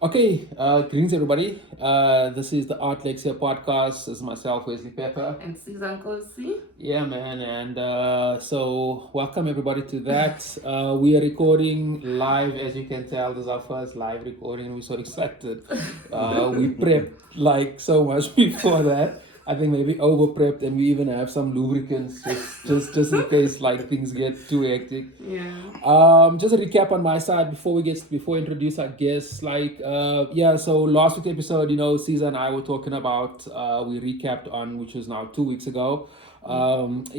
Okay, greetings everybody. This is the Art Lexcia podcast. This is myself, Wesley Pepper. And Siza Nkosi. Yeah, man. And so, welcome everybody to that. We are recording live, as you can tell. This is our first live recording, and we're so excited. We prepped like so much before that. I think maybe over prepped, and we even have some lubricants just in case like things get too hectic. Yeah. Just a recap on my side before we introduce our guests. So last week's episode, Siza and I were talking about we recapped on, which was now 2 weeks ago. Thanks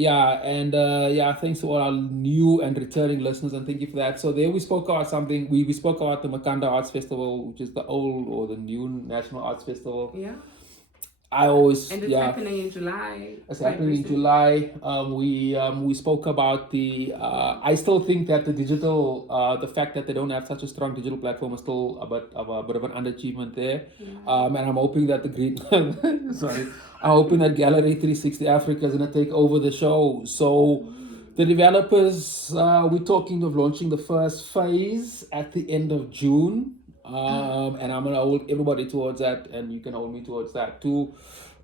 to all our new and returning listeners, and thank you for that. So there we spoke about something. We spoke about the Mhkanda Arts Festival, which is the old or the new National Arts Festival. Yeah. It's happening in July. It's happening in July. We spoke about the. I still think that the digital, the fact that they don't have such a strong digital platform is still a bit of an underachievement there. Yeah. And I'm hoping that the green. Sorry, I'm hoping that Gallery 360 Africa is gonna take over the show. So, the developers, we're talking of launching the first phase at the end of June. And I'm gonna hold everybody towards that, and you can hold me towards that too.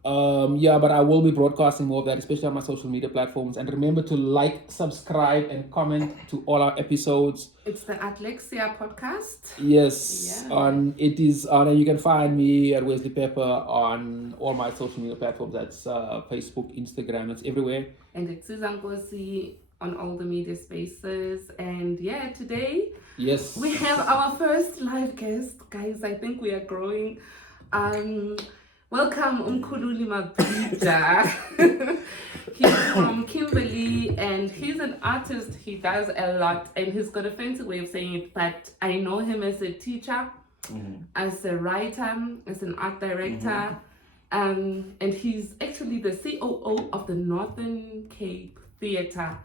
But I will be broadcasting more of that, especially on my social media platforms. And remember to like, subscribe, and comment to all our episodes. It's the Lexcia podcast. Yes, Yeah. And you can find me at Wesley Pepper on all my social media platforms. That's Facebook, Instagram, it's everywhere. And it's Siza Nkosi on all the media spaces. And yeah, today yes, we have our first live guest. Guys, I think we are growing. Welcome Mkhululi Mabija. He's from Kimberley and he's an artist. He does a lot and he's got a fancy way of saying it, but I know him as a teacher, as a writer, as an art director. And he's actually the COO of the Northern Cape Theatre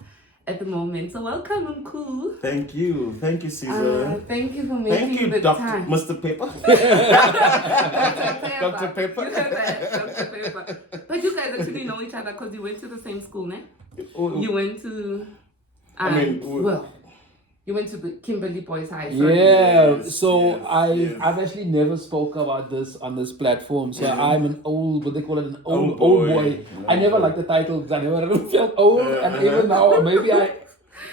at the moment. So welcome, Mkhulu. Thank you, Siza. Thank you for making the time. Mr. Pepper. Dr. Pepper. You heard that, Dr. Pepper. But you guys actually know each other because you went to the same school, ne? You went to. You went to the Kimberley Boys High. Sorry. Yes. I've actually never spoke about this on this platform. So I'm an old, what they call it, an old boy. I never liked the title because I never felt old, and even now maybe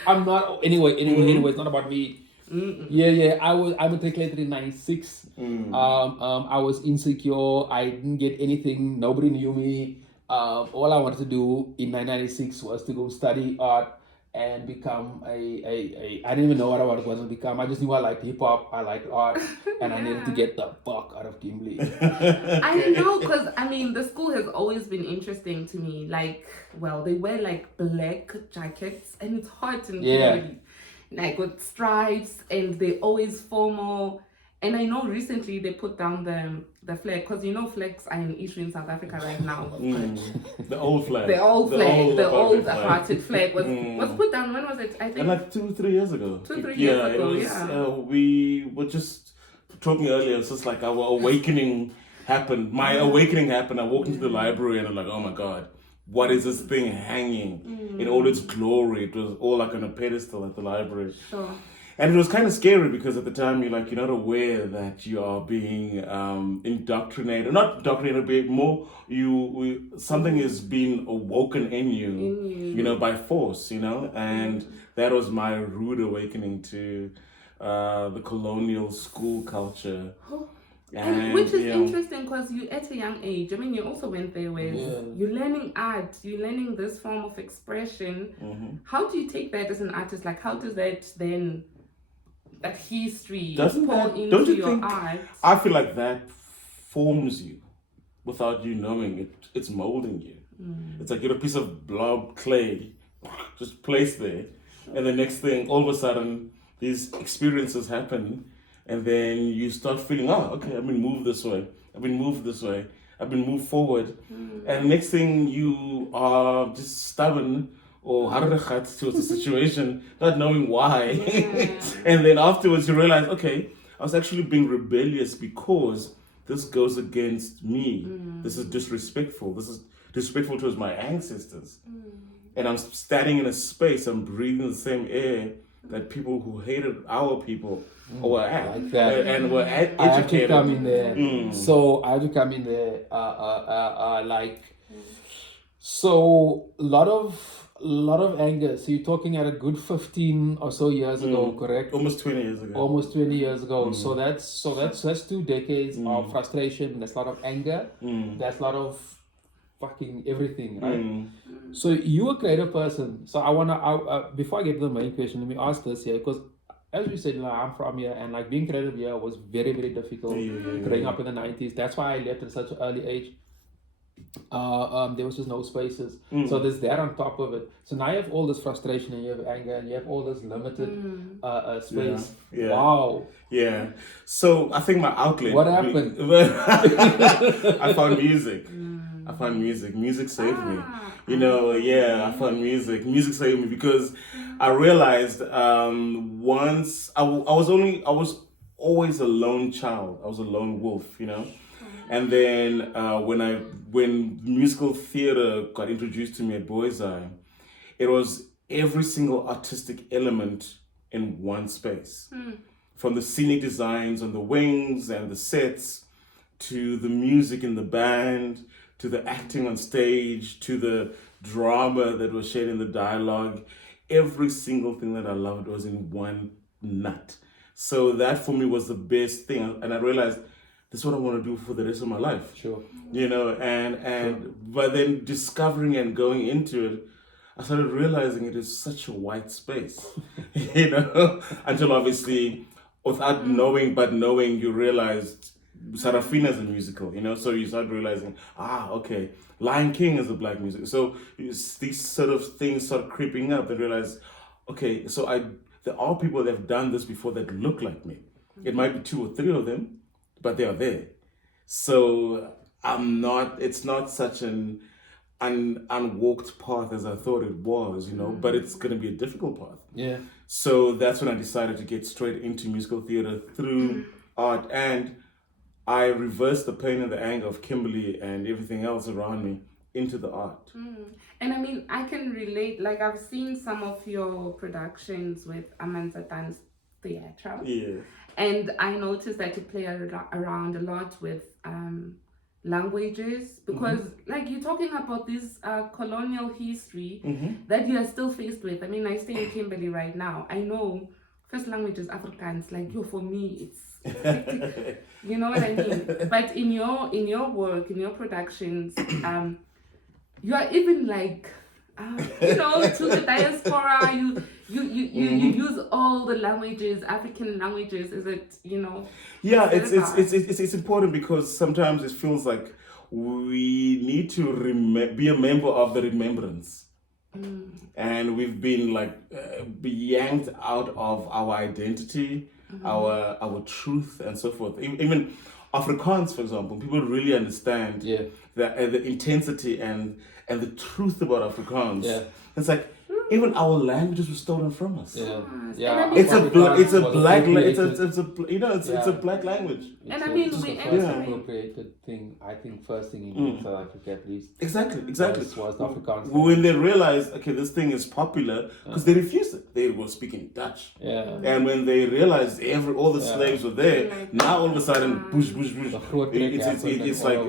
I'm not. Anyway, it's not about me. I matriculated in '96. I was insecure. I didn't get anything. Nobody knew me. All I wanted to do in 1996 was to go study art and become I didn't even know what I was going to become. I just knew I liked hip hop, I liked art, and I needed to get the fuck out of Kimberley. I know, because the school has always been interesting to me. They wear like black jackets and it's hot in Kimberley, like with stripes, and they're always formal. And I know recently they put down the flag, because flags are an issue in South Africa right now. The old flag. The old apartheid flag was put down. When was it? I think like 2-3 years ago. 2-3 years ago. We were just talking earlier. It's just like our awakening happened. My awakening happened. I walked into the library and I'm like, oh my God, what is this thing hanging in all its glory? It was all like on a pedestal at the library. Sure. And it was kind of scary because at the time you're not aware that you are being indoctrinated. Not indoctrinated, but more something is being awoken in you, by force, And that was my rude awakening to the colonial school culture. And which is interesting because you at a young age, you also went there where you're learning art, you're learning this form of expression. How do you take that as an artist? Like, how does that then, that history into your art? I feel like that forms you without you knowing it. It's molding you. It's like you're a piece of blob clay just placed there, and the next thing, all of a sudden, these experiences happen, and then you start feeling, okay, I've been moved this way, I've been moved forward, and next thing you are just stubborn or harder towards the situation, not knowing why. And then afterwards you realize, okay, I was actually being rebellious because this goes against me. This is disrespectful. This is disrespectful towards my ancestors. And I'm standing in a space, I'm breathing the same air that people who hated our people were at, Like that. and were I have to educated. come in there. Mm. So I have to come in there. So a lot of anger. So you're talking at a good 15 or so years ago, correct? Almost 20 years ago. Almost 20 years ago. So that's 2 decades of frustration. There's a lot of anger. There's a lot of fucking everything, right? So you're a creative person. So I wanna before I get to the main question, let me ask this here, because as we said, like, I'm from here, and like being creative here was very, very difficult. Growing up in the 90s, that's why I left at such an early age. There was just no spaces. So there's that on top of it. So now you have all this frustration and you have anger and you have all this limited space. Yeah. Wow. Yeah. So I think my outlet. What happened? I found music. I found music. Music saved me. You know, I found music. Music saved me because I realized once I was always a lone child. I was a lone wolf, you know. And then when musical theater got introduced to me at Boys Eye, it was every single artistic element in one space. From the scenic designs on the wings and the sets, to the music in the band, to the acting on stage, to the drama that was shared in the dialogue. Every single thing that I loved was in one nut. So that for me was the best thing. And I realized this is what I want to do for the rest of my life. Sure. You know, but then discovering and going into it, I started realizing it is such a white space. You know, until obviously without knowing, you realized Sarafina is a musical, you know, so you start realizing, okay, Lion King is a black music. So these sort of things start creeping up and realize, okay, so there are people that have done this before that look like me. It might be 2 or 3 of them, but they are there. So it's not such an unwalked path as I thought it was, you know, but it's going to be a difficult path. Yeah. So that's when I decided to get straight into musical theater through art, and I reversed the pain and the anger of Kimberly and everything else around me into the art. And I mean, I can relate. Like, I've seen some of your productions with Amanda Dance Theatre. Yeah. And I noticed that you play around a lot with languages, because like you're talking about this colonial history that you are still faced with. I mean, I stay in Kimberley right now. I know first language is Afrikaans. Like, for me, it's hectic. You know what I mean? But in your work, in your productions, you are even like, you know, to the diaspora. You use all the languages, African languages. Is it, you know? Yeah, it's important because sometimes it feels like we need to be a member of the remembrance. And we've been like yanked out of our identity, our truth, and so forth. Even Afrikaans, for example, people really understand the intensity and the truth about Afrikaans. Yeah. It's like even our languages were stolen from us. It's a black language. And I mean, it's the first appropriated thing, I think, first thing in South Africa, at least. Exactly. Was the Afrikaans. When they realized, okay, this thing is popular, because they refused it. They were speaking Dutch. Yeah. And when they realized all the slaves were there, now all of a sudden, bush. It's like,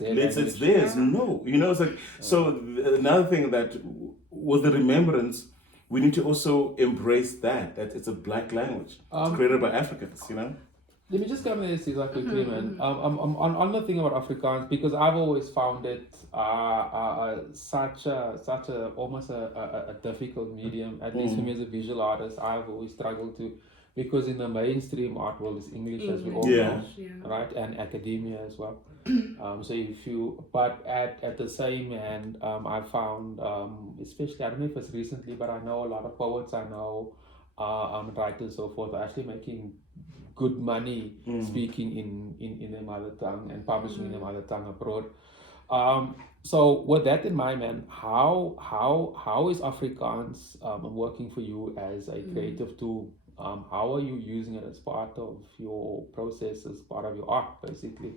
it's theirs. No, you know, it's like, so another thing that with the remembrance, we need to also embrace that it's a black language. It's created by Africans, you know? Let me just come in and say that quickly, man. On the thing about Afrikaans, because I've always found it such a almost a difficult medium, at least for me as a visual artist. I've always struggled to, because in the mainstream art world is English, as we all know, right, and academia as well. But at the same hand, I found, especially, I don't know if it's recently, but I know a lot of poets, I know writers and so forth, are actually making good money speaking in their mother tongue and publishing in their mother tongue abroad. So with that in mind, man, how is Afrikaans working for you as a creative tool? How are you using it as part of your process, as part of your art, basically?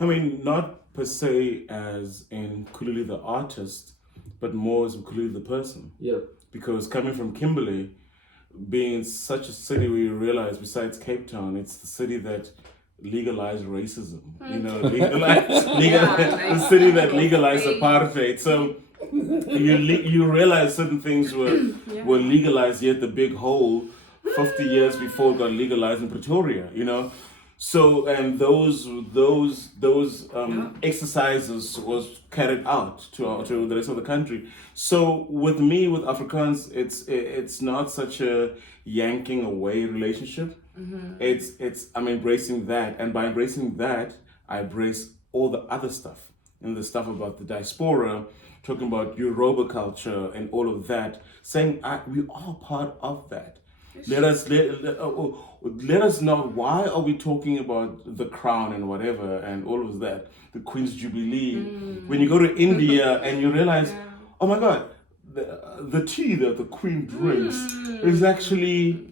I mean, not per se as in Mkhululi the artist, but more as Mkhululi the person. Yeah. Because coming from Kimberley, being in such a city where you realize, besides Cape Town, it's the city that legalized racism. You know, the city that legalized apartheid. So you realize certain things were legalized, yet the big hole 50 years before got legalized in Pretoria. You know. So, and those exercises was carried out to the rest of the country. So with me, with Afrikaans, it's not such a yanking away relationship. I'm embracing that, and by embracing that, I embrace all the other stuff and the stuff about the diaspora, talking about Yoruba culture and all of that, saying we are part of that. Let us know, why are we talking about the crown and whatever and all of that, the Queen's Jubilee. When you go to India and you realize, oh my God, the tea that the Queen drinks is actually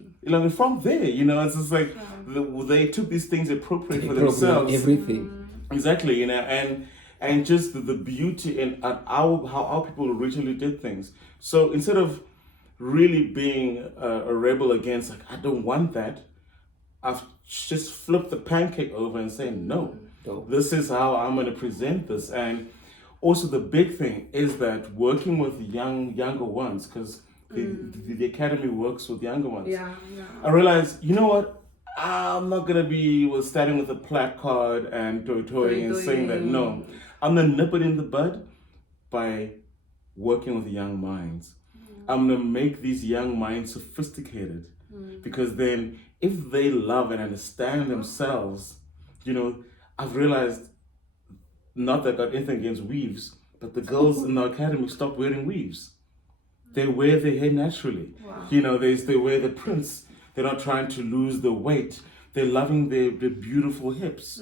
from there. You know, it's just like they took these things appropriate for themselves. Everything. Exactly, you know, and just the beauty and how our people originally did things. So instead of really being a rebel against, like, I don't want that, I've just flipped the pancake over and saying, no, this is how I'm going to present this. And also the big thing is that working with younger ones, because the academy works with younger ones. I realized, you know what, I'm not going to be standing with a placard and toy and saying that, no, I'm going to nip it in the bud by working with young minds. I'm going to make these young minds sophisticated, because then if they love and understand themselves, you know, I've realized, not that I've got anything against weaves, but the girls in the academy stopped wearing weaves. They wear their hair naturally. You know, they wear the prints. They're not trying to lose the weight. They're loving their beautiful hips.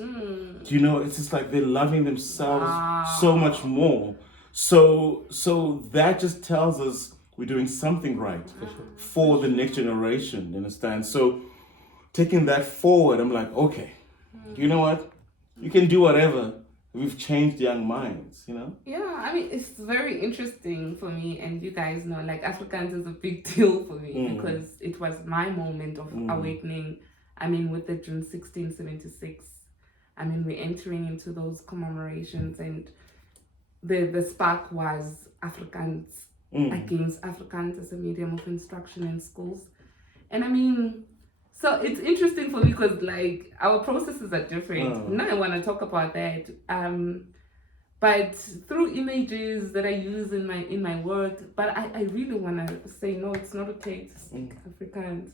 You know, it's just like they're loving themselves so much more. So that just tells us we're doing something right for the next generation, you understand? So taking that forward, I'm like, okay, you know what? You can do whatever. We've changed young minds, you know? Yeah, I mean, it's very interesting for me, and you guys know, like, Afrikaans is a big deal for me because it was my moment of awakening. I mean, with the June 1676, I mean, we're entering into those commemorations, and the spark was Afrikaans. Against Afrikaans as a medium of instruction in schools. And I mean, so it's interesting for me because, like, our processes are different. Now I want to talk about that. But through images that I use in my work, but I really want to say, no, it's not okay to speak Afrikaans.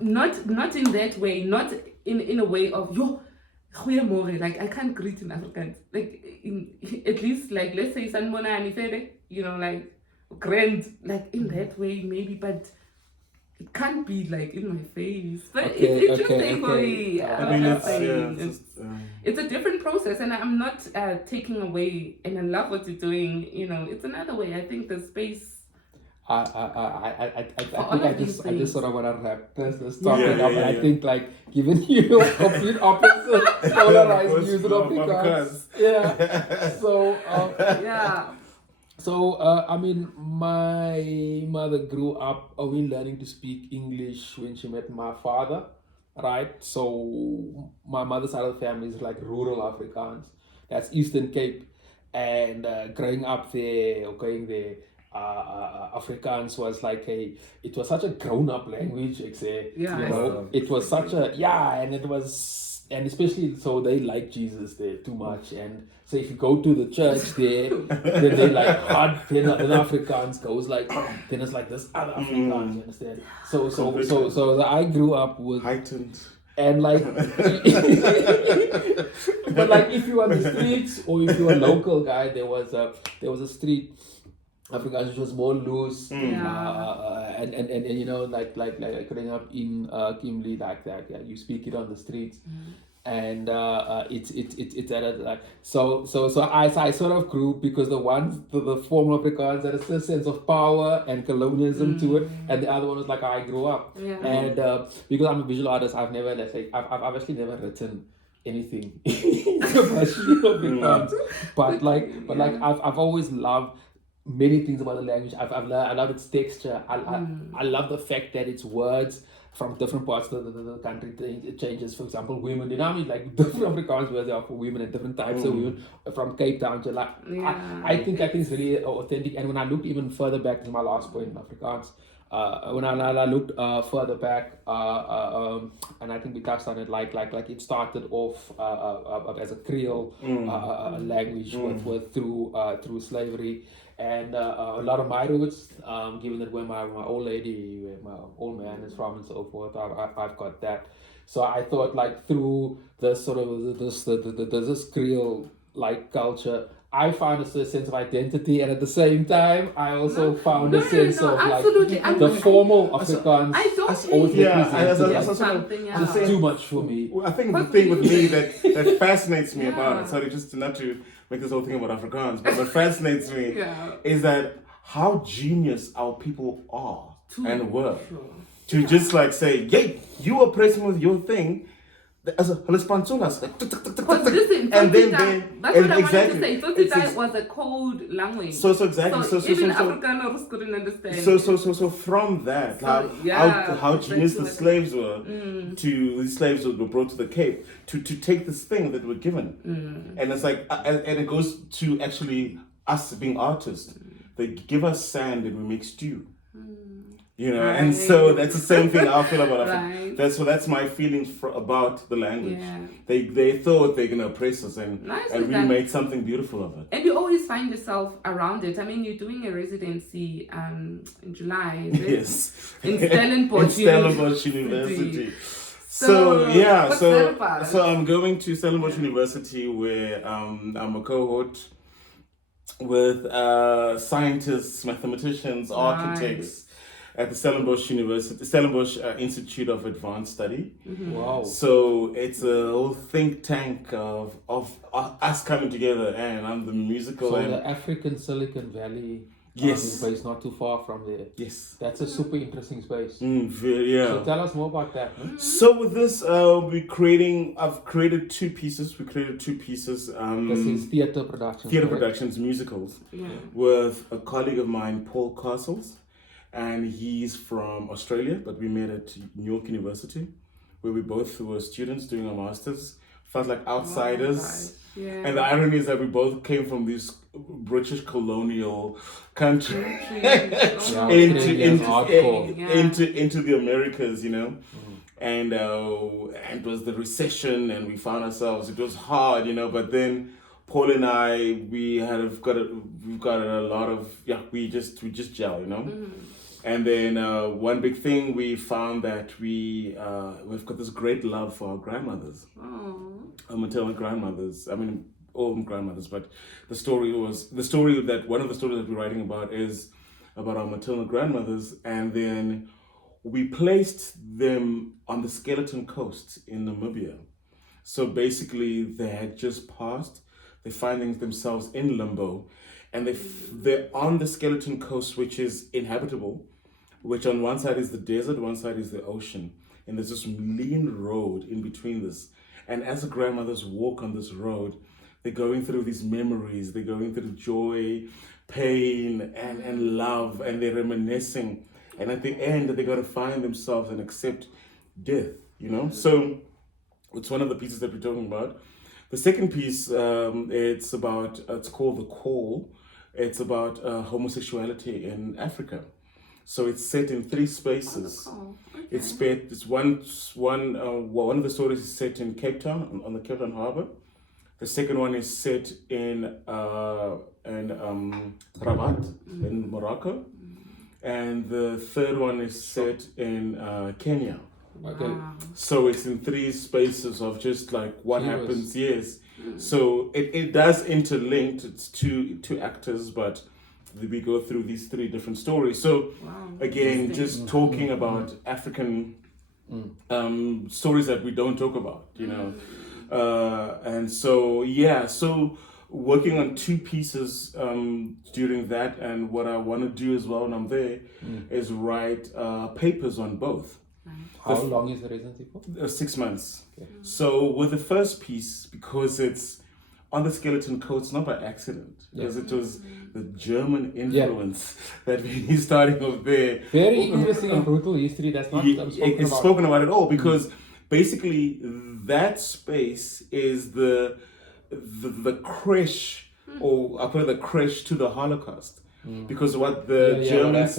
Not in that way, not in a way of, goeiemorgen, like, I can't greet in Afrikaans. Like, at least, like, let's say sanibona anifede, you know, like, grand, like, in that way maybe, but it can't be like in my face. But it's interesting for me. I mean, it's a different process, and I'm not taking away, and I love what you're doing. You know, it's another way. I think the space. I think I just sort of want to wrap this topic up. And I think, like, given you complete opposite polarized views of Afrikaans. So I mean, my mother grew up only learning to speak English when she met my father, right? So my mother's side of the family is like rural Afrikaans. That's Eastern Cape, and growing up there, or going there. Afrikaans was like it was such a grown-up language, you know, it was such a, and it was, and especially, so they like Jesus there too much, and so if you go to the church there, then they like hard, then Afrikaans goes like, then it's like this other Afrikaans, you understand? So I grew up with heightened. And like, but like if you were on the streets or if you were a local guy, there was a street Afrikaans which was more loose, and you know, like growing up in Kimberley, like that, you speak it on the streets, and it's like so I sort of grew, because the formal Afrikaans had a sense of power and colonialism to it, and the other one was like I grew up, and because I'm a visual artist, I've actually never written anything commercially Afrikaans, but I've always loved many things about the language. I love its texture. I love the fact that its words from different parts of the country, it changes. For example, women, you know, I mean, like different Afrikaans words are for women and different types of women from Cape Town to like. I think it's really authentic. And when I looked even further back, this is my last point in Afrikaans. When I looked further back, and I think we touched on it, like it started off as a Creole language with through slavery, and a lot of my roots, given that where my old lady, where my old man is from, and so forth, I've got that. So I thought, like, through this sort of this Creole like culture, I found a sense of identity, and at the same time, I also found a sense of absolutely. like the formal Afrikaans. I don't always it's too much for me. I think the thing with me that fascinates me about it, sorry, just not to make this whole thing about Afrikaans, but what fascinates me is that how genius our people are and were. To just like say, yay, you are pressing with your thing. As a Hispanic, and then that's what I wanted to say. Totita was a code language. So exactly. So even Afrikaners couldn't understand. So from that, how genius the slaves were. These slaves were brought to the Cape to take this thing that were given, and it's like, and it goes to actually us being artists. They give us sand and we make stew. You know, and so that's the same thing I feel about Africa. That's my feelings about the language. Yeah. They thought they're gonna oppress us, and we made something beautiful of it. And you always find yourself around it. I mean, you're doing a residency in July, is it? Yes, in Stellenbosch University. So I'm going to Stellenbosch University, where I'm a cohort with scientists, mathematicians, architects. At the Stellenbosch University, Stellenbosch Institute of Advanced Study. Wow! So it's a whole think tank of us coming together, and I'm the musical. So the African Silicon Valley, space not too far from there. Yes, that's a super interesting space. So tell us more about that. So with this, I've created two pieces. We created two pieces. This is theater productions. Theater productions, musicals, with a colleague of mine, Paul Castles. And he's from Australia, but we met at New York University, where we both were students doing our masters. Felt like outsiders. And the irony is that we both came from this British colonial country into the Americas, you know. And it was the recession, and we found ourselves, it was hard, you know, but then Paul and I, we've got a lot of, we just gel, you know. And then one big thing, we found that we've got this great love for our grandmothers, our maternal grandmothers. I mean, all grandmothers, but one of the stories that we're writing about is about our maternal grandmothers, and then we placed them on the Skeleton Coast in Namibia. So basically, they had just passed. They're finding themselves in limbo, and they're on the Skeleton Coast, which is inhabitable, which on one side is the desert, one side is the ocean, and there's this lean road in between this. And as the grandmothers walk on this road, they're going through these memories, they're going through joy, pain, and love, and they're reminiscing. And at the end, they got to find themselves and accept death, you know? So it's one of the pieces that we're talking about. The second piece, it's called The Call. It's about homosexuality in Africa. So it's set in three spaces. One of the stories is set in Cape Town, on the Cape Town Harbour. The second one is set in Rabat, in Morocco. And the third one is set in Kenya. Okay. So it's in three spaces of just like what happens. Yes. So it does interlink. It's two actors, but we go through these three different stories. So again, just talking about African stories that we don't talk about, you know. And so so working on two pieces during that, and what I want to do as well when I'm there is write papers on both. How long is the residency for? 6 months. Okay. So with the first piece, because it's on the skeleton coats, not by accident, because it was the German influence that we starting off there. Very interesting and brutal history that's not spoken about at all, because basically that space is the creche, or I put it the creche to the Holocaust. Because what the Germans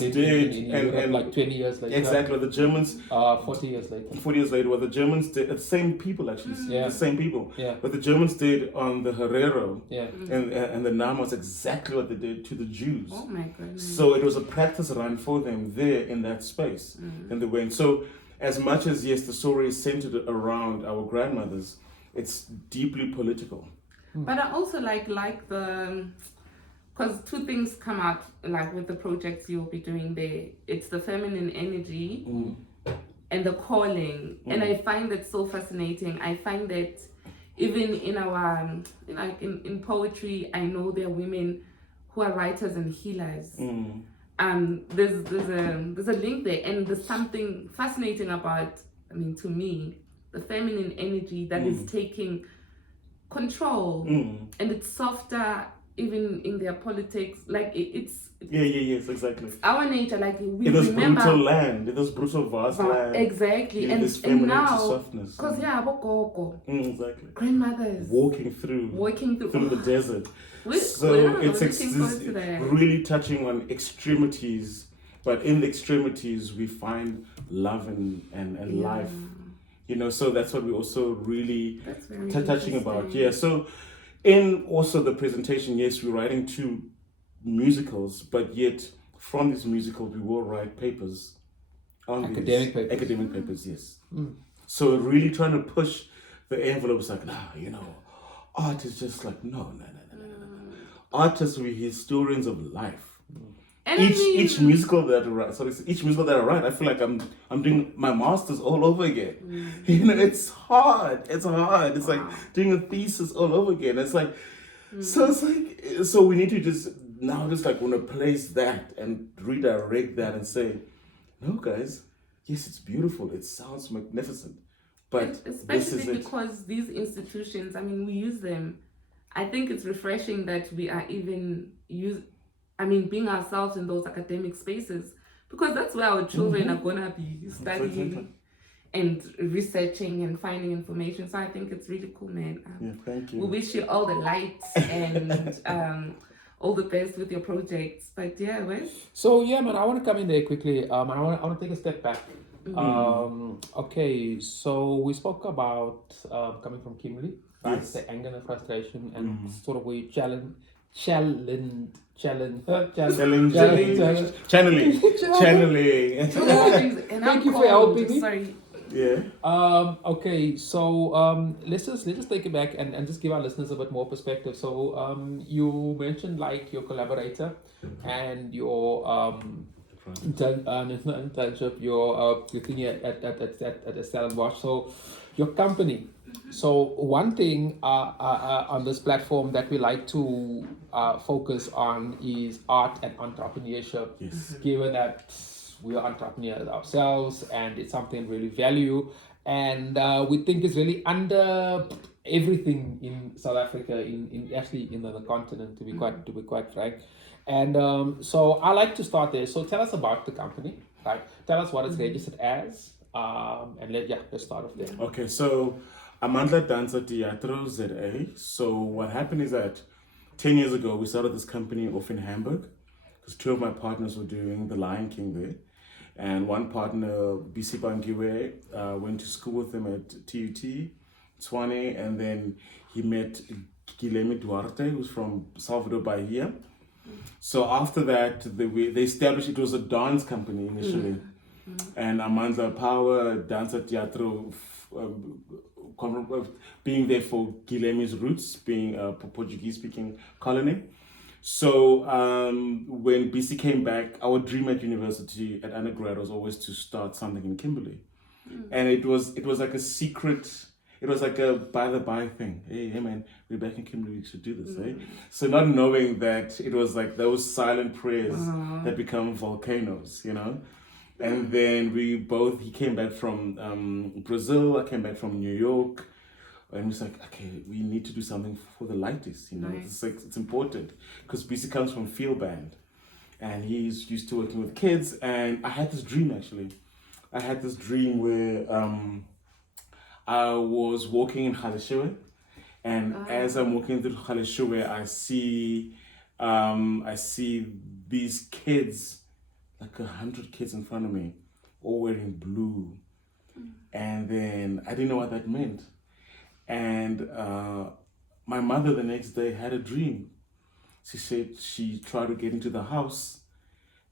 did, and like 20 years later. Exactly, what the Germans 40 years later. 40 years later, what the Germans did, the same people actually, the same people. What the Germans did on the Herero and the Nama was exactly what they did to the Jews. Oh my goodness. So it was a practice run for them there in that space. And they went. So as much as, yes, the story is centered around our grandmothers, it's deeply political. But I also like the... Because two things come out, like with the projects you'll be doing there. It's the feminine energy and the calling. And I find that so fascinating. I find that even in our, like in poetry, I know there are women who are writers and healers. There's a link there. And there's something fascinating about, I mean, to me, the feminine energy that is taking control. And it's softer, even in their politics, like it's yes, exactly. Our nature, like we it was remember brutal land, it was brutal vast land. Exactly, and now softness. Because Exactly. Grandmothers walking through the desert. So it's really touching on extremities, but in the extremities we find love and life. You know, so that's what we also really touching about. So in also the presentation, yes, we're writing 2 musicals, but yet from these musicals we will write papers on academic papers, yes. So really trying to push the envelopes, like, art is just like, no. Artists, we historians of life. Each musical that I write, I feel like I'm doing my masters all over again. It's hard. It's like doing a thesis all over again. It's like, so we need to just like want to place that and redirect that and say, no, guys, yes, it's beautiful. It sounds magnificent, but especially because these institutions, I mean, we use them. I think it's refreshing that we are even being ourselves in those academic spaces, because that's where our children are going to be studying and researching and finding information. So I think it's really cool, man. Thank you. We wish you all the light and all the best with your projects. But yeah, Wes? So yeah, man, I want to come in there quickly. I want to take a step back. Okay, so we spoke about coming from Kimberley, right? Yes. The anger and frustration, and sort of where you channeling. Channeling. Thank you for helping me. Sorry. Yeah. Okay, so let's just take it back and just give our listeners a bit more perspective. So you mentioned like your collaborator and your internship, your thing at Estelle and Wash. So your company. So one thing on this platform that we like to focus on is art and entrepreneurship. Yes. Given that we are entrepreneurs ourselves and it's something we really value, and we think it's really under everything in South Africa, in the continent, to be quite frank. And so I like to start there. So tell us about the company, right? Tell us what it's registered as, and let's start off there. Okay, so Amandla Danza Teatro ZA. So what happened is that 10 years ago we started this company off in Hamburg, because 2 of my partners were doing The Lion King there, and one partner, BC Bangiwe, went to school with them at TUT, Tshwane, and then he met Guilherme Duarte, who's from Salvador Bahia. So after that, they established, it was a dance company initially, and Amandla Power, Danza Teatro, being there for Guilherme's roots, being a Portuguese-speaking colony. So when BC came back, our dream at university, at undergrad, was always to start something in Kimberley. And it was like a secret, it was like a by-the-by thing. Hey man, we're back in Kimberley, we should do this, eh? So not knowing that it was like those silent prayers that become volcanoes, And then he came back from Brazil, I came back from New York. And it's like, okay, we need to do something for the lighties, you know. Right. It's like, it's important because BC comes from field band, and he's used to working with kids. And I had this dream actually. I had this dream where I was walking in Kgaleshewe, and as I'm walking through Kgaleshewe, I see these kids, like 100 kids in front of me, all wearing blue, and then I didn't know what that meant. And my mother the next day had a dream. She said she tried to get into the house,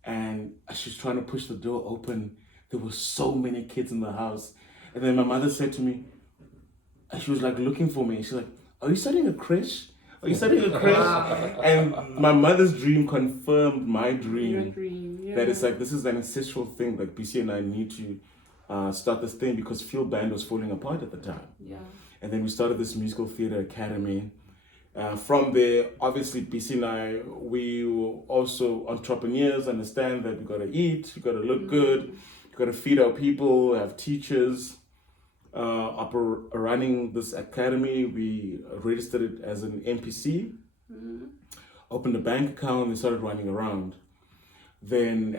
and she was trying to push the door open. There were so many kids in the house. And then my mother said to me, she was like looking for me. She's like, are you studying a creche? Are you studying a creche? And my mother's dream confirmed my dream. That it's like, this is an ancestral thing. Like BC and I need to start this thing because field band was falling apart at the time. Yeah. And then we started this musical theater academy. From there, obviously, BC and I, we were also entrepreneurs, understand that we got to eat, we got to look good, we got to feed our people, have teachers. Running this academy, we registered it as an NPC, opened a bank account, and started running around. Then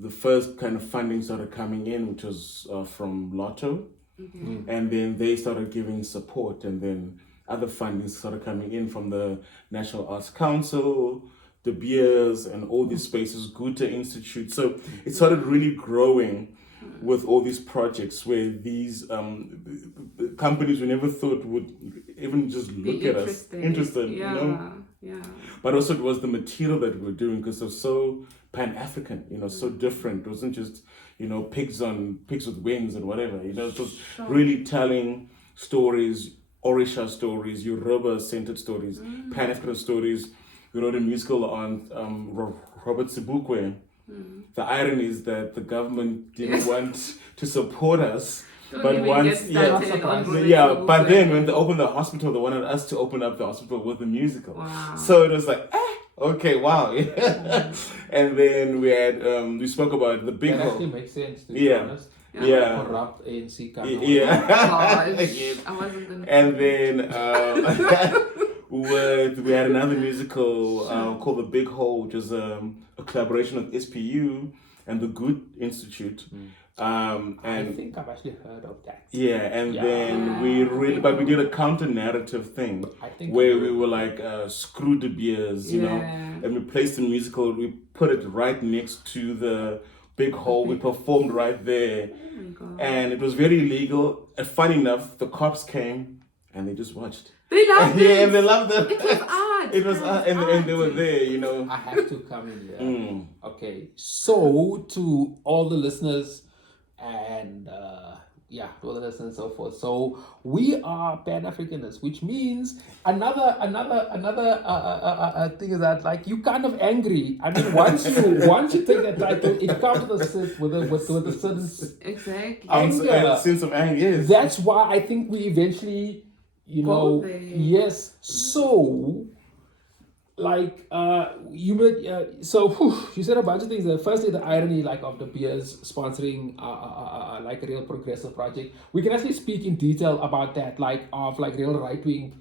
the first kind of funding started coming in, which was from Lotto. And then they started giving support, and then other fundings started coming in from the National Arts Council, De Beers, and all these spaces, Goethe Institute. So it started really growing with all these projects where these companies we never thought would even just look at us, interested, you know? Yeah. But also it was the material that we were doing because it was so Pan-African, you know, so different. It wasn't just, you know, pigs with wings and whatever, you know, it was really telling stories, Orisha stories, Yoruba-centered stories, Pan-African stories. We wrote a musical on Robert Sebukwe. The irony is that the government didn't want to support us, but once, but then when they opened the hospital, they wanted us to open up the hospital with the musical. Wow. So it was like, okay, wow. And then we had, we spoke about the big That hole. actually makes sense, to be honest. Yeah. Corrupt ANC kind of I wasn't gonna. And then we had another musical called The Big Hole, which is a collaboration with SPU and the Good Institute. I think I've actually heard of that. Yeah, and then we did a counter narrative thing where we were like screw De Beers, you know, and we placed the musical, we put it right next to the Big Hole, we performed right there. Oh my God. And it was very illegal. And funny enough, the cops came and they just watched. They loved it. Yeah, and they loved it. It was art. It was art, and they were there, you know. I have to come in here. Okay, so to all the listeners and to all the listeners and so forth. So we are Pan-Africanists, which means another thing is that like you kind of angry. I mean, once you take that title, it comes with a certain anger. Sense of anger. Yes. That's why I think we eventually, you know, yes. So, like, you said a bunch of things. Firstly, the irony, like, of De Beers sponsoring, like, a real progressive project. We can actually speak in detail about that, like, of, like, real right-wing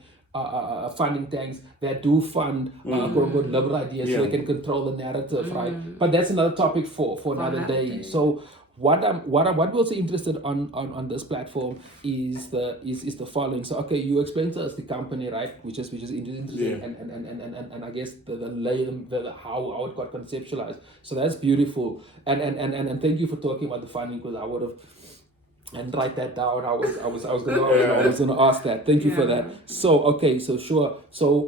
funding tanks that do fund, quote-unquote, liberal ideas so they can control the narrative, right? But that's another topic for another day. So, what we're also interested on this platform is the following. So you explained to us the company, right, which is interesting, and I guess the how it got conceptualized. So that's beautiful, and thank you for talking about the funding, because I would have and write that down. I was gonna ask that. Thank you for that. So sure. So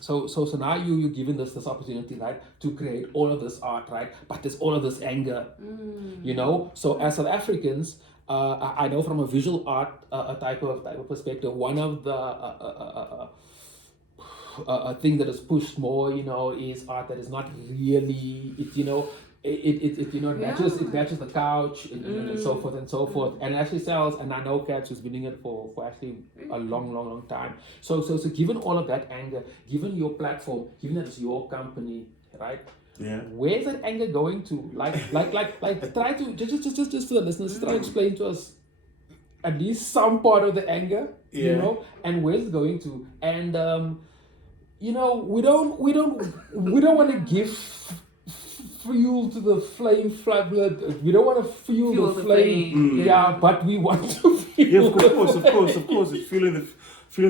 so now you're given this opportunity, right, to create all of this art, right? But there's all of this anger, you know. So as South Africans, I know from a visual art type of perspective, one of the thing that is pushed more, you know, is art that is not really it matches the couch and so forth, and it actually sells. And I know Cats who's been doing it for actually a long time. So given all of that anger, given your platform, given that it's your company, right? Yeah. Where's that anger going to? Like try to just for the listeners, try to explain to us at least some part of the anger, you Yeah. know, and where it's going to. And you know, we don't want to give fuel to the flame. We don't want to fuel the flame. Yeah, but we want to fuel. Yeah, of course. It's feeling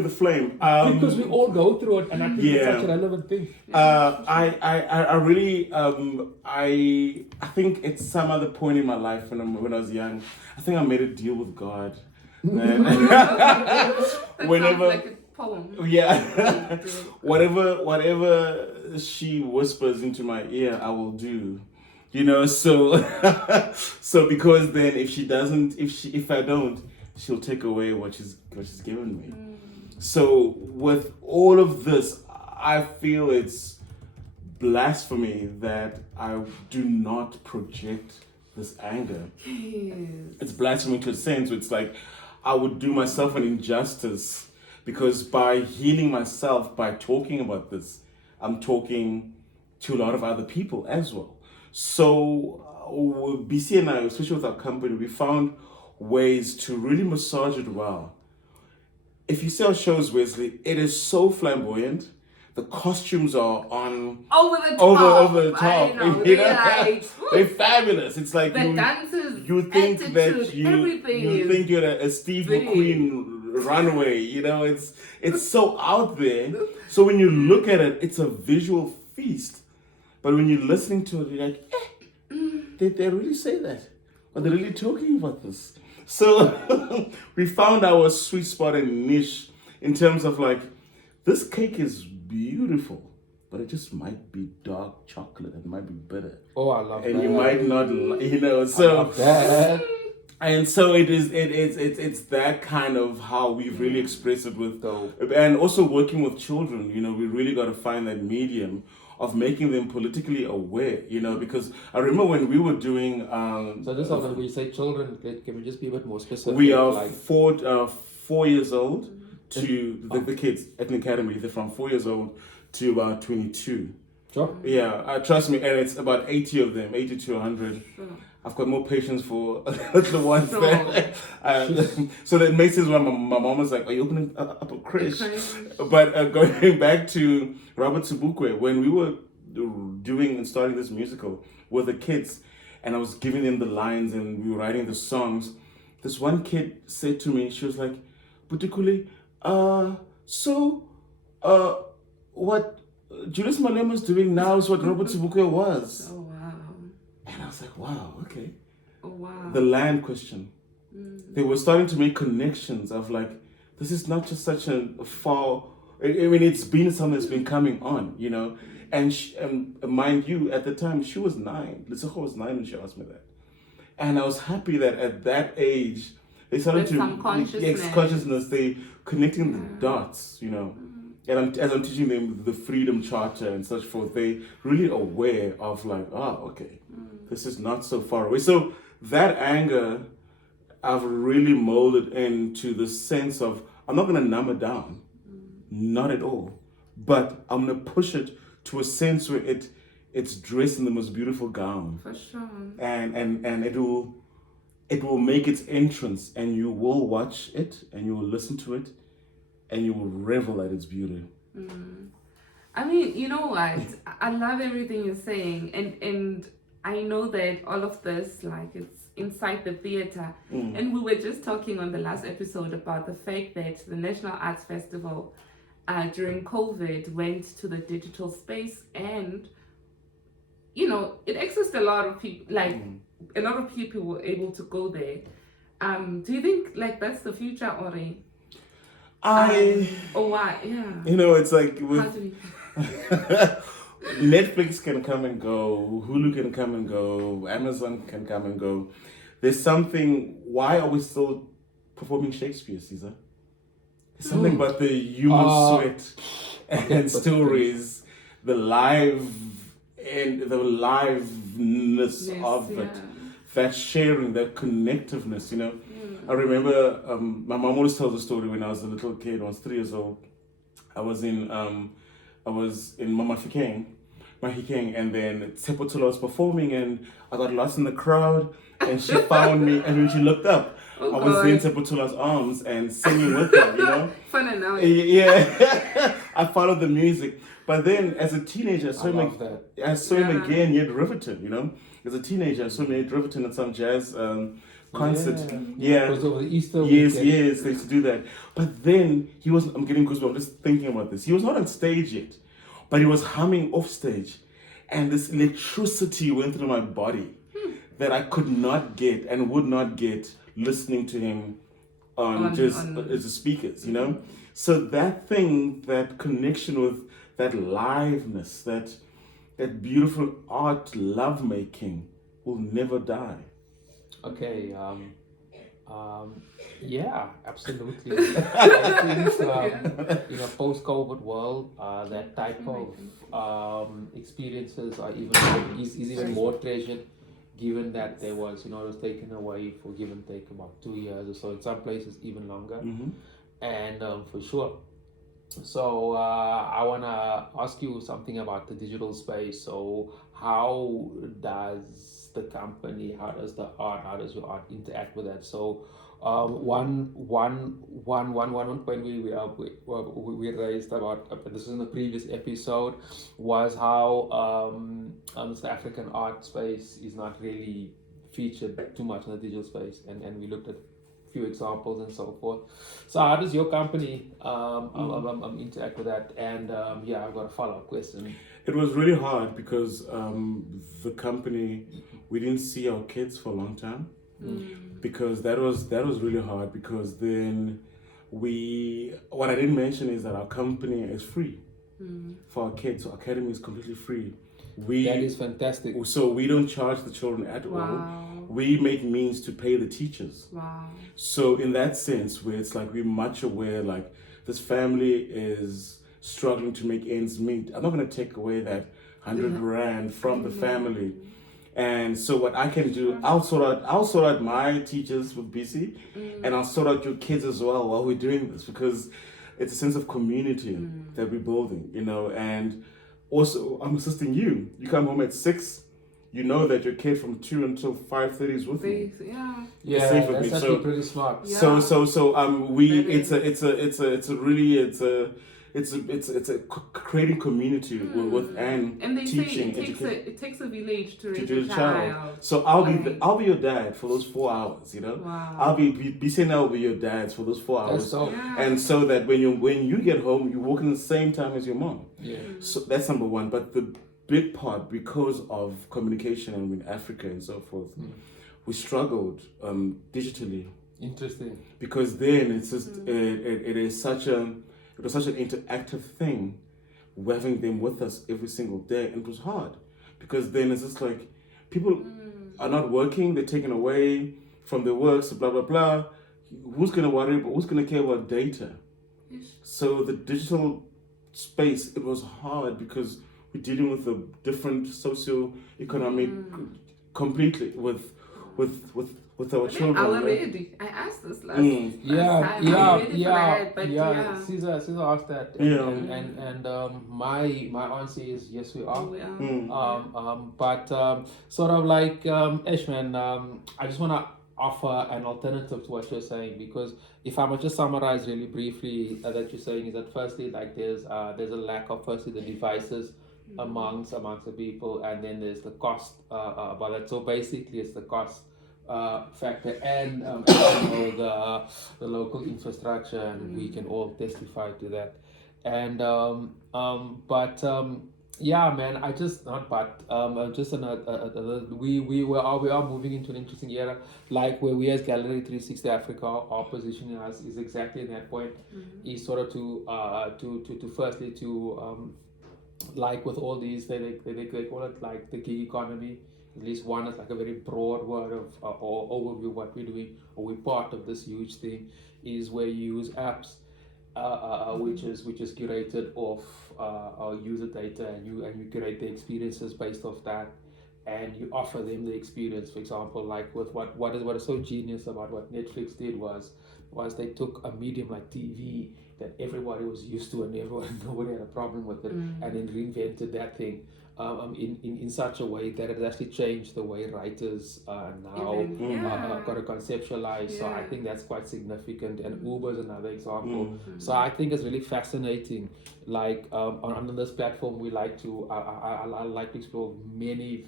the flame. Because we all go through it, and I think it's such a relevant thing. I really I think at some other point in my life when I was young, I think I made a deal with God. Whenever, like a poem. yeah, whatever she whispers into my ear, I will do. You know, so so because then if I don't, she'll take away what she's given me. So with all of this, I feel it's blasphemy that I do not project this anger. Yes. It's blasphemy to a sense. It's like I would do myself an injustice because by healing myself, by talking about this, I'm talking to a lot of other people as well. So BC and I, especially with our company, we found ways to really massage it well. If you see our shows, Wesley, it is so flamboyant. The costumes are on over the top. Over the top. I know, You they're know? like, They're fabulous. It's like the dances, you think attitude, that everything you is think you're a Steve brilliant. McQueen runway. You know, it's so out there. So when you look at it, it's a visual feast. But when you're listening to it, you're like, did they really say that? Are they really talking about this? So we found our sweet spot and niche in terms of like, this cake is beautiful, but it just might be dark chocolate. It might be bitter. Oh, I love that. And you might not, you know, so. I love that. And so it's that kind of how we've really expressed it with, and also working with children, you know, we really got to find that medium of making them politically aware, you know, because I remember when we were doing... so just when we say children, can we just be a bit more specific? We are like 4 years old to the kids at the academy. They're from 4 years old to about 22. Sure. Yeah, trust me, and it's about 80 of them, 80 to 100. Sure. I've got more patience for the ones there. So that makes sense when my mom was like, are you opening up a creche? But going back to Robert Sobukwe, when we were doing and starting this musical with the kids, and I was giving them the lines and we were writing the songs, this one kid said to me, she was like, Butikuli, what Julius Malema is doing now is what Robert Sobukwe was. Oh, wow. And I was like, wow, okay. Oh, wow. The land question. They were starting to make connections of like, this is not just such a far, I mean, it's been something that's been coming on, you know. And mind you, at the time, she was 9. Letsego was 9 when she asked me that. And I was happy that at that age, they started There's some consciousness, they connecting the dots, you know. And as I'm teaching them the Freedom Charter and such forth, they really aware of like, okay, this is not so far away. So that anger, I've really molded into the sense of, I'm not going to numb it down, not at all, but I'm going to push it to a sense where it's dressed in the most beautiful gown. For sure. And it will make its entrance, and you will watch it, and you will listen to it, and you will revel at its beauty. I mean, you know what? I love everything you're saying, and I know that all of this, like, it's inside the theater. And we were just talking on the last episode about the fact that the National Arts Festival during COVID went to the digital space, and you know, it accessed a lot of people, like a lot of people were able to go there. Do you think like that's the future, Ori? Why? Yeah. You know, it's like with How do we... Netflix can come and go, Hulu can come and go, Amazon can come and go. There's something, why are we still performing Shakespeare, Siza? There's something about the human sweat and stories, the live and the liveness of it, that sharing, that connectiveness, you know. I remember my mom always tells a story when I was a little kid. I was 3 years old. I was in Mahikeng, and then Tsepotula was performing, and I got lost in the crowd, and she found me, and when she looked up, Oh, I was God. in Seputula's arms and singing with him, you know? Fun and now. Yeah, I followed the music. But then as a teenager, I saw him again at Riverton, you know? As a teenager, I saw him at Riverton at some jazz concert. Yeah. Because over the Easter Yes, weekend. yes, they used to do that. But then he wasn't, I'm getting goosebumps, I'm just thinking about this. He was not on stage yet, but he was humming off stage. And this electricity went through my body that I could not get and would not get listening to him as the speakers, you know? So that thing, that connection with that liveness, that beautiful art lovemaking will never die. Okay, yeah, absolutely. I think in a post-COVID world, that type of experiences are even more treasured, given that there was, it was taken away for give and take about 2 years or so. In some places, even longer, and for sure. So I wanna ask you something about the digital space. So how does the company, how does your art interact with that? So one point we raised about, this is in the previous episode, was how the African art space is not really featured too much in the digital space, and we looked at few examples and so forth. So how does your company interact with that? And I've got a follow-up question. It was really hard because the company, we didn't see our kids for a long time, because that was really hard, because then what I didn't mention is that our company is free for our kids. So Academy is completely free. That is fantastic. So we don't charge the children at all. We make means to pay the teachers. Wow. So in that sense, where it's like we're much aware, like this family is struggling to make ends meet. I'm not going to take away that 100 rand from the family. And so what I can do, I'll sort out my teachers with BC, and I'll sort out your kids as well while we're doing this, because it's a sense of community that we're building, and also I'm assisting you. You come home at 6, you know that your kid from 2 until 5:30 is with me. Yeah, safe with that's me. actually So, pretty smart. So it's a creating community with and they teaching say education. it takes a village to raise To a a child. So I'll be your dad for those 4 hours, Wow. I'll be saying I'll be your dad for those 4 hours. So, And so that when you get home, you walk in the same time as your mom. yeah. So that's number one. But the big part, because of communication and in Africa and so forth, we struggled digitally. Interesting. Because then it's just it was such an interactive thing, having them with us every single day, and it was hard, because then it's just like people are not working, they're taken away from their works, blah blah blah. Who's gonna worry? Who's gonna care about data? So the digital space, it was hard because we're dealing with a different socio-economic completely with our children. Are we ready? I asked this last time. Siza asked that, and my answer is yes, we are. But sort of like Ashman, I just want to offer an alternative to what you're saying, because if I must just summarize really briefly, that you're saying is that firstly, like there's a lack of firstly the devices amongst the people, and then there's the cost about it. So basically, it's the cost factor, and the local infrastructure, and we can all testify to that. And yeah, man, we are moving into an interesting era, like where we as Gallery 360 Africa are positioning us is exactly in that point, is sort of to firstly to like with all these, they call it like the gig economy. At least one is like a very broad word of or overview of what we're doing, or we're part of this huge thing, is where you use apps, which is curated off our user data, and you curate the experiences based off that, and you offer them the experience. For example, like with what is so genius about what Netflix did was they took a medium like TV that everybody was used to and nobody had a problem with it, and then reinvented that thing in such a way that it actually changed the way writers now got to conceptualize. So I think that's quite significant. And Uber is another example. So I think it's really fascinating. Like on this platform, we like to I like to explore many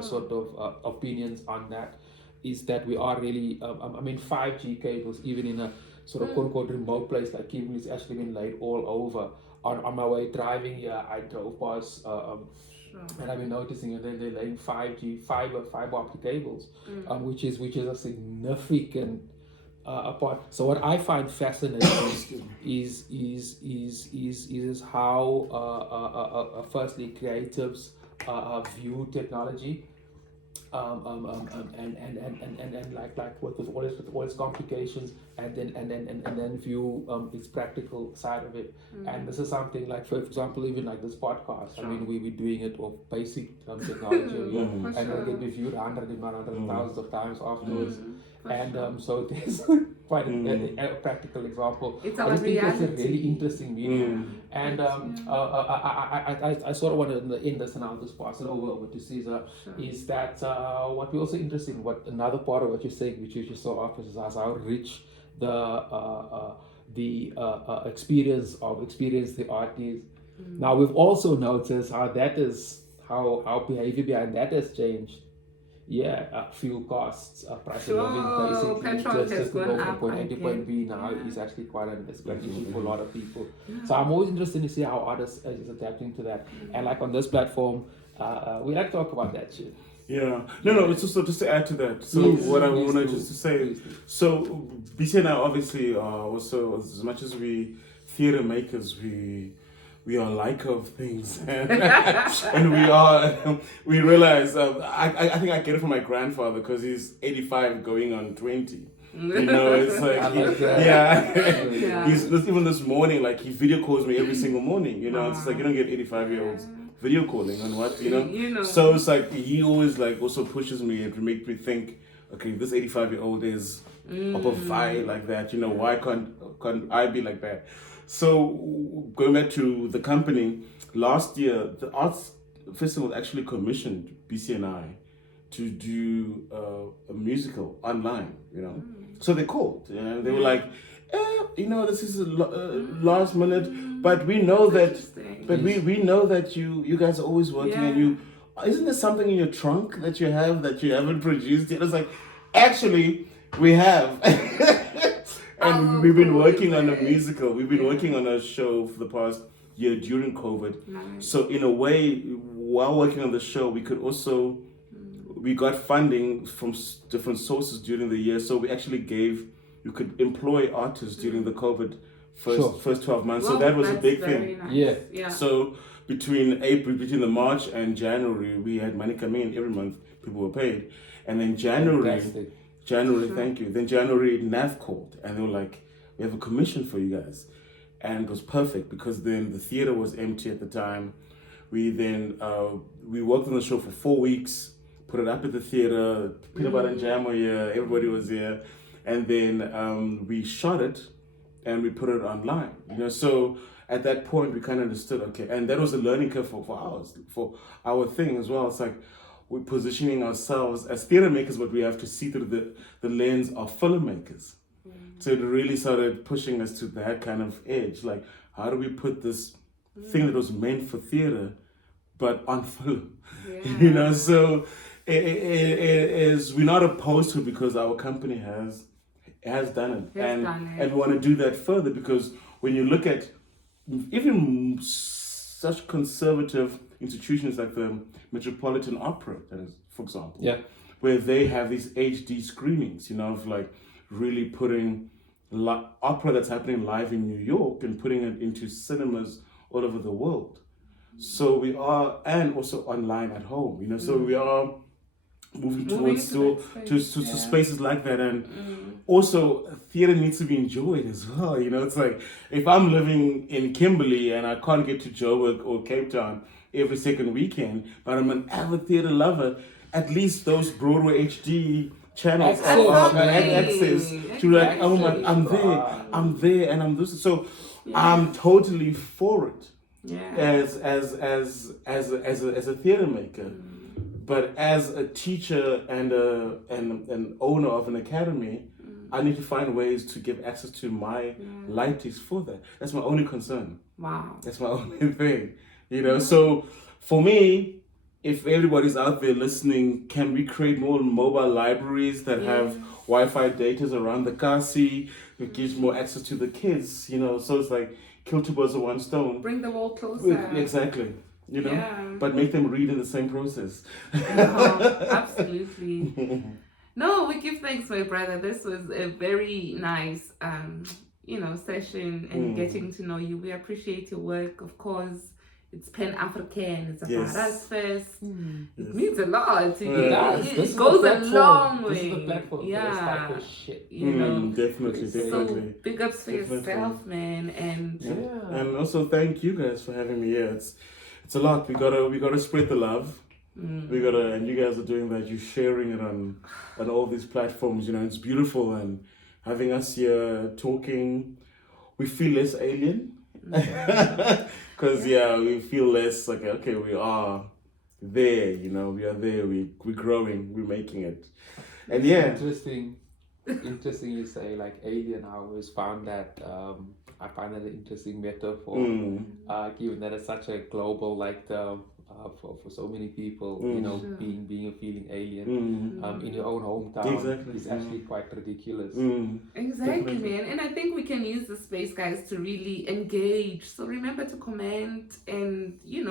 sort of opinions on that. Is that we are really 5G cables, even in a sort of quote unquote remote place like Kimberley, has actually been laid all over. On my way driving here, I drove past and I've been noticing that they're laying 5G fiber optic cables, which is a significant part. So what I find fascinating is how firstly creatives view technology. And like with all its complications, and then view its practical side of it. And this is something like, for example, even like this podcast. I mean, we're doing it of basic technology, and it'll get reviewed hundreds and thousands of times afterwards. So there's quite a practical example. It's I just think it's a reality. really interesting medium. And I sort of want to end this, and I'll just pass it over to Siza. Is that what we're also interested in? What another part of what you're saying, which you just saw after, is how rich the experience the art is. Now we've also noticed how how behavior behind that has changed. Fuel costs, price of living, basically just to go from point A to point B now is actually quite an issue for a lot of people. So I'm always interested to see how artists is adapting to that. And like on this platform, we like to talk about that shit. Yeah. No, it's just to add to that. So what I wanted just to say, so BC and I obviously are also, as much as we theatre makers, we are like of things, and we realize, I think I get it from my grandfather, because he's 85 going on 20. You know, it's like, he's even this morning, like, he video calls me every single morning, you know. It's like, you don't get 85-year-olds video calling on what, you know? So it's like, he always like also pushes me and to make me think, okay, this 85-year-old is up a vibe like that, you know, why can't I be like that? So going back to the company, last year the arts festival actually commissioned BC and I to do a musical online, you know. So they called, you know, they were like, you know, this is last minute, but we know that, we know that you guys are always working, and isn't there something in your trunk that you have that you haven't produced yet? It's like, actually, we have. And we've been working on a musical. We've been working on a show for the past year during COVID. Nice. So in a way, while working on the show, we could also, we got funding from different sources during the year. So we actually you could employ artists during the COVID first 12 months. So that was a big thing. Nice. Yeah. So between the March and January, we had money come in every month. People were paid. And then January, thank you. Then January, NAV called, and they were like, we have a commission for you guys. And it was perfect, because then the theater was empty at the time. We then, we worked on the show for 4 weeks, put it up at the theater, peanut butter and jam were here, everybody was here. And then we shot it and we put it online, you know. So at that point, we kind of understood, okay, and that was a learning curve for our thing as well. It's like, we're positioning ourselves as theatre makers, but we have to see through the lens of filmmakers. So it really started pushing us to that kind of edge. Like, how do we put this thing that was meant for theatre, but on film? You know, so it is, we're not opposed to it, because our company has done it. And we want to do that further, because when you look at even such conservative institutions like the Metropolitan Opera, for example, where they have these HD screenings, you know, of like really putting opera that's happening live in New York and putting it into cinemas all over the world. So we are, and also online at home, you know, so we are moving towards to spaces like that. And also theatre needs to be enjoyed as well, you know. It's like, if I'm living in Kimberley and I can't get to Joburg or Cape Town every second weekend, but I'm an avid theatre lover, at least those Broadway HD channels have access to, like, oh my, I'm there and I'm this. So I'm totally for it. as a theater maker, but as a teacher and an owner of an academy, I need to find ways to give access to my lighties for that. That's my only concern. Wow. That's my only thing. So for me, if everybody's out there listening, can we create more mobile libraries that have Wi-Fi data around the kasi, that gives more access to the kids, so it's like kill two birds with one stone. Bring the world closer. Exactly. But make them read in the same process. Absolutely. No, we give thanks, my brother. This was a very nice, session and getting to know you. We appreciate your work, of course. It's Pan-African. It's about us first. It means a lot. It goes a long way. This is the platform. Yeah. For shit. Definitely. So big ups for yourself, man. And and also thank you guys for having me here. It's a lot. We gotta spread the love. And you guys are doing that. You're sharing it on all these platforms. It's beautiful, and having us here talking, we feel less alien. Because we feel less like, okay, we are there, we are there, we're growing, we're making it. And interesting you say like alien. I always found that I find that an interesting metaphor, given that it's such a global term for so many people, being a feeling alien in your own hometown is actually quite ridiculous. Exactly, man. And I think we can use the space, guys, to really engage. So remember to comment, and you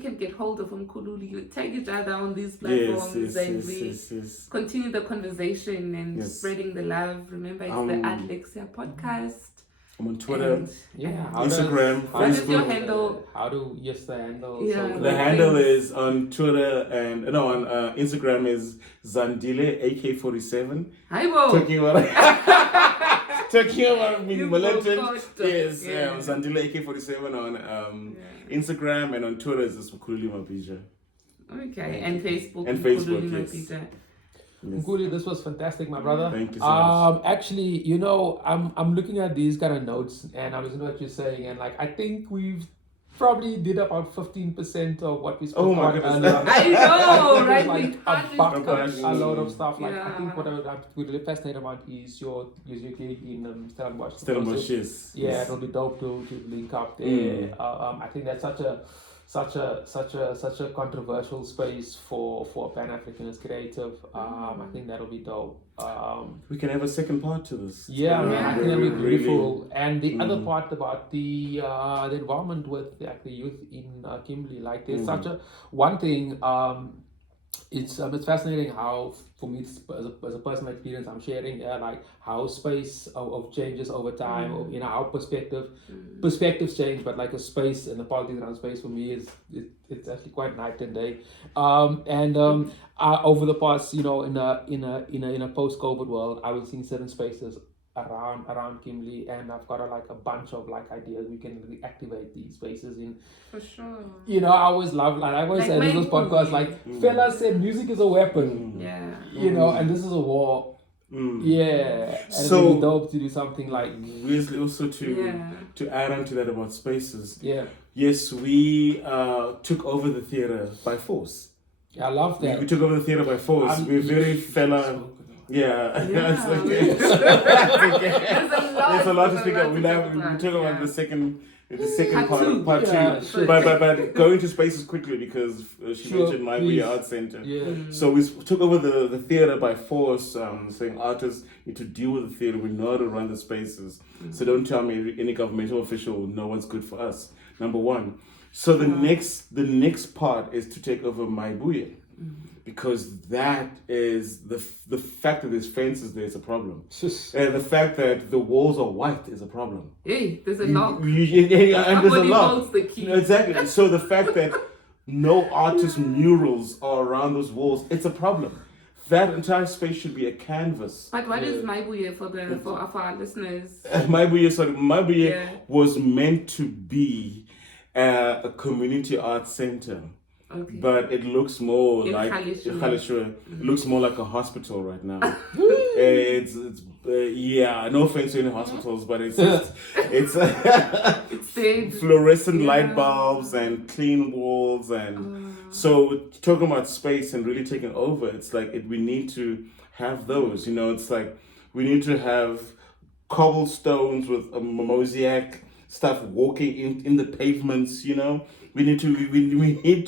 can get hold of Mkhululi, tag each other on these platforms, and we continue the conversation and spreading the love. Remember, it's the Lexcia podcast. I'm on Twitter, Instagram, Instagram, Facebook. What is your handle? The handle? Yeah, So the handle is on Twitter and on Instagram is Zandile AK47. Hi, Bo. Talking about being militant. Yes, Yeah. Zandile AK47 on Instagram, and on Twitter is Mkhului Mabija. Okay, and Facebook. And Facebook, Mkhului yes. Mabija. Mkhului, this was fantastic, my brother. Thank you so much. Actually, I'm looking at these kind of notes, and I'm listening to what you're saying, and I think we've probably did about 15% of what we spoke about earlier. I know, right? A lot of stuff. I think what I'm really fascinated about is your gig in Stellenbosch. Stellenbosch, yes. Yeah, it'll be dope to link up there. I think that's such a controversial space for Pan-Africanist creative. I think that'll be dope. We can have a second part to this. I think that'll be beautiful. And the other part about the involvement with the youth in Kimberley, there's such a one thing. It's fascinating how, for me, as a personal experience, I'm sharing how space of changes over time, how perspectives change, but a space and the politics around space for me it's actually quite night and day. Over the past, in a post-COVID world, I was seeing certain spaces around Kimberley, and I've got a bunch of ideas we can reactivate these spaces in. For sure. I always love I always say in this podcast fellas said music is a weapon. And this is a war. And so it'd be dope to do something Wesley, also to add on to that about spaces. Yes, we took over the theater by force. I love that. We took over the theater by force. We're very fella. There's a lot to speak of. We talk about the second part two. But going to spaces quickly, because she mentioned Mabija Art Center. So we took over the theater by force, saying artists need to deal with the theater. We know how to run the spaces. So don't tell me any governmental official will know what's good for us. Number one. So the next part is to take over Mabija. Because that is the fact that there's fences there is a problem. And the fact that the walls are white is a problem. Hey, there's a lock. And there's a lock. Holds the key. Exactly. So the fact that no artist murals are around those walls, it's a problem. That entire space should be a canvas. But what is Mabija for our listeners? Mabija was meant to be a community art center. Okay. But it looks more looks more like a hospital right now. No offense to any hospitals, but it's just, it's fluorescent light bulbs and clean walls, and so talking about space and really taking over. It's like we need to have those. You know, it's like we need to have cobblestones with a mosaic stuff walking in the pavements. You know, we need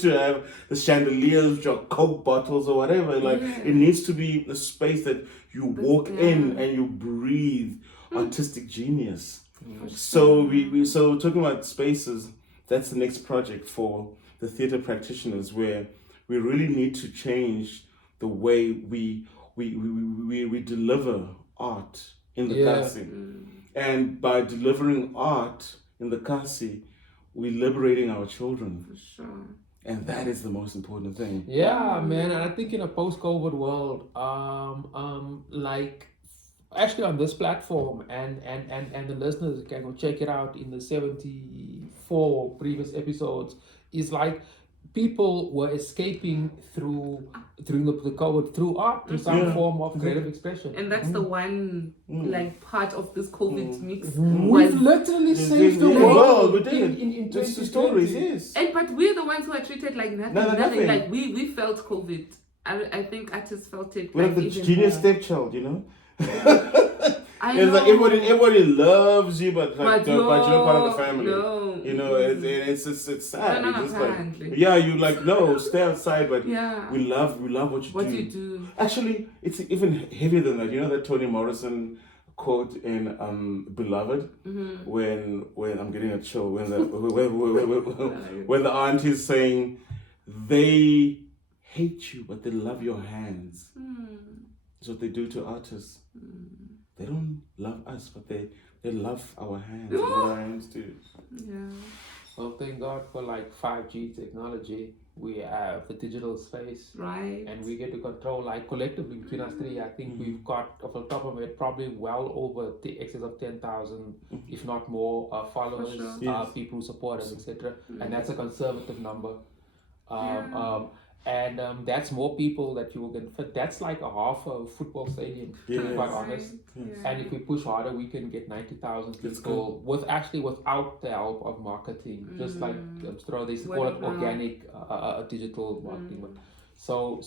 to have the chandeliers which are Coke bottles or whatever. Like it needs to be a space that you walk in and you breathe artistic genius. So so talking about spaces, that's the next project for the theatre practitioners, where we really need to change the way we deliver art in the kasi. And by delivering art in the kasi, we're liberating our children. For sure. And that is the most important thing. Yeah, man. And I think in a post-COVID world, like actually on this platform and the listeners can go check it out in the 74 previous episodes, is like people were escaping through the COVID, through art, through some form of creative expression. And that's the one like part of this COVID mix. We've literally saved the world. We did. In That's the stories, yes. And but we're the ones who are treated like nothing. Nothing. Like we felt COVID. I think artists felt it. We're Like the even genius more. stepchild, you know. I It's know. like everybody loves you, but you're not part of the family. No. You know, it's sad. No, It's just apparently. like, yeah, you like no, stay outside, but Yeah. we love what you What do. you do. Actually, it's even heavier than that. You know that Toni Morrison quote in Beloved, when I'm getting a chill, when the aunt is saying, they hate you, but they love your hands. That's what they do to artists. They don't love us, but they love our hands. And what our hands do. Yeah. Well, thank God for like 5G technology. We have the digital space. Right. And we get to control, like collectively between us three, I think we've got, off the top of it, probably well over the excess of 10,000, if not more, followers, For sure. people who support us, etc. And that's a conservative number. And that's more people that you will get fit. That's like a half a football stadium, to be quite honest. And if we push harder, we can get 90,000 people without the help of marketing. Just like they call it organic digital marketing. So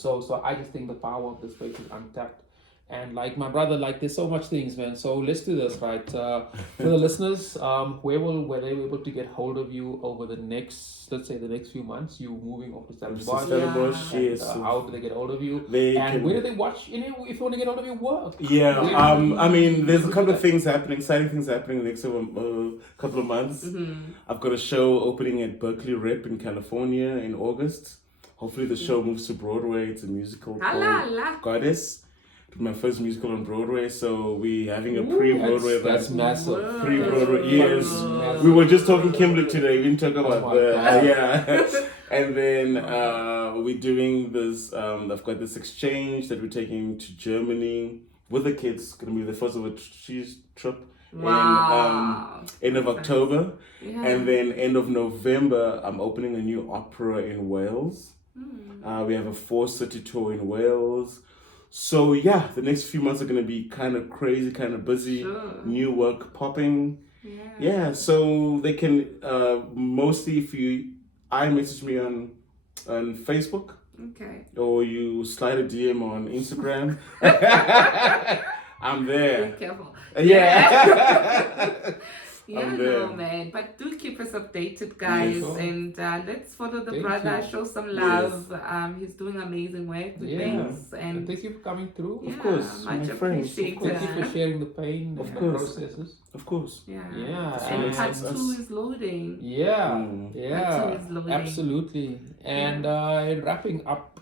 I just think the power of the space is untapped. And like my brother, like there's so much things, man. So let's do this, right? For the listeners, where they be able to get hold of you over the next, let's say, the next few months? You moving off to Stellenbosch. Yes. How do they get hold of you? Where do they watch? If you want to get hold of your work? Yeah. I mean, there's a couple of things happening, exciting things happening the next couple of months. I've got a show opening at Berkeley Rep in California in August. Hopefully, the show moves to Broadway. It's a musical called Goddess. My first musical on Broadway, so we're having a pre-Broadway. That's massive. Pre-Broadway, yes. We were just talking Kimberley today. We didn't talk about And then we're doing this. I've got this exchange that we're taking to Germany with the kids. It's gonna be the first of a trip in end of October, and then end of November. I'm opening a new opera in Wales. We have a 4-city tour in Wales. So yeah, the next few months are going to be kind of crazy, kind of busy, new work popping. Yeah, so they can mostly if you message me on Facebook. Okay. Or you slide a DM on Instagram. I'm there. Be careful. Yeah. Yeah, no, man. But do keep us updated, guys. And let's follow the brother, show some love. He's doing amazing work with things. And thank you for coming through. Of course, much my friends. appreciated. Thank you for sharing the pain and the processes. Of course. Yeah. And part 2 is loading. Yeah. Part 2 is loading. Absolutely. And in wrapping up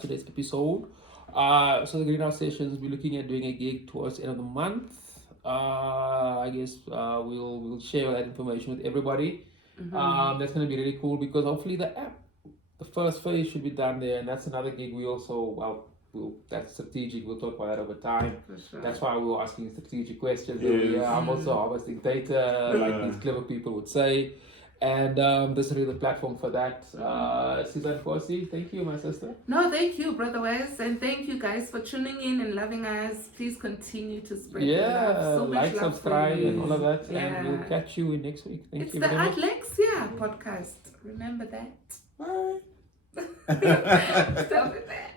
today's episode, so the Greenhouse Sessions, we're looking at doing a gig towards the end of the month. I guess we'll share that information with everybody. That's going to be really cool because hopefully the first phase should be done there, and that's another gig we also that's strategic. We'll talk about that over time. Sure. That's why we were asking strategic questions. I'm also harvesting data, like these clever people would say. And this is really the platform for that. Siza and Nkosi, thank you, my sister. No, thank you, Brother Wes, and thank you guys for tuning in and loving us. Please continue to spread the love. So much Like, love subscribe, for you. and all of that. Yeah. And we'll catch you next week. Thank It's you the very much. Lexcia podcast. Remember that. Bye. Stop it there.